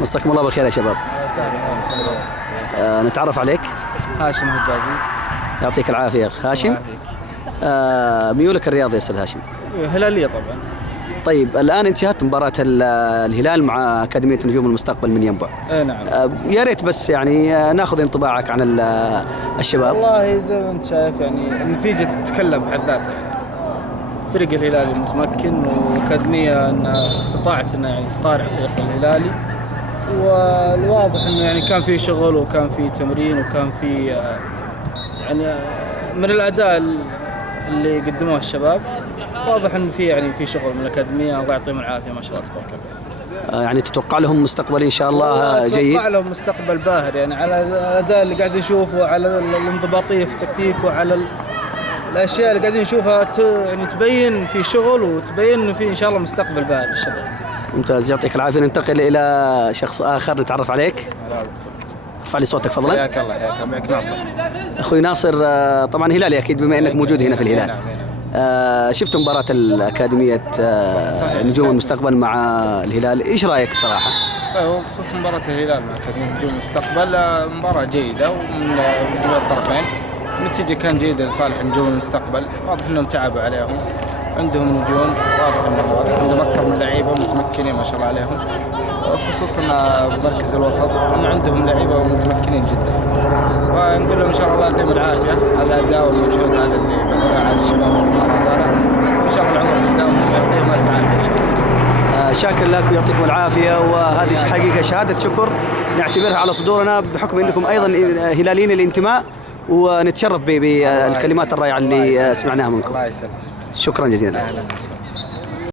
مساكم الله بالخير يا شباب. نتعرف عليك. هاشم هزازي. يعطيك العافية يا أخ هاشم. ميولك الرياضي يا أستاذ هاشم؟ هلالية طبعا. طيب الآن انتهت مباراة الهلال مع أكاديمية نجوم المستقبل من ينبع. نعم. يا ريت بس يعني ناخذ انطباعك عن الشباب. والله زي ما أنت شايف يعني النتيجة تتكلم بحد ذاتها. يعني فريق الهلالي متمكن وأكاديمية أنها استطاعت أنها يعني تقارع فريق الهلالي، والواضح أنه يعني كان في شغل وكان في تمرين وكان في يعني من الأداء اللي قدموه الشباب واضح ان في يعني في شغل من الاكاديميه. الله يعطيهم العافيه ما شاء الله تبارك الله. يعني تتوقع لهم مستقبل ان شاء الله جيد؟ اتوقع لهم مستقبل باهر يعني على الاداء اللي قاعد نشوفه وعلى الانضباطيه في التكتيك وعلى الاشياء اللي قاعدين نشوفها يعني تبين في شغل وتبين انه في ان شاء الله مستقبل باهر للشباب. ممتاز يعطيك العافيه. ننتقل الى شخص اخر نتعرف عليك. ارفع لي صوتك فضلا. حياك الله. حياك الله. ناصر. اخوي ناصر، طبعا هلالي اكيد بما انك موجود هنا في الهلال. شفت مباراة الأكاديمية نجوم المستقبل مع الهلال، إيش رأيك بصراحة؟ بخصوص مباراة الهلال مع أكاديمية نجوم المستقبل مباراة جيدة ومن جميع الطرفين. النتيجة كان جيدة لصالح نجوم المستقبل، واضح أنهم تعبوا عليهم، عندهم نجوم، واضح أنهم عندهم أكثر من لعيبة متمكنين ما شاء الله عليهم، خصوصا بمركز الوسط أنه عندهم لعيبة متمكنين جدا. ونقول لهم إن شاء الله يعطيهم العافية على الأداء والمجهود هذا اللي بذلوه على الشباب الصغار هذول، وإن شاء الله العمر قدامهم يعطيهم ألف عافية إن شاء الله. شاكر لك ويعطيكم العافية، وهذه حقيقة شهادة شكر نعتبرها على صدورنا بحكم أنكم أيضا هلاليين الانتماء، ونتشرف بالكلمات الرائعة اللي سمعناها منكم. الله يسلمك. شكرا جزيلا.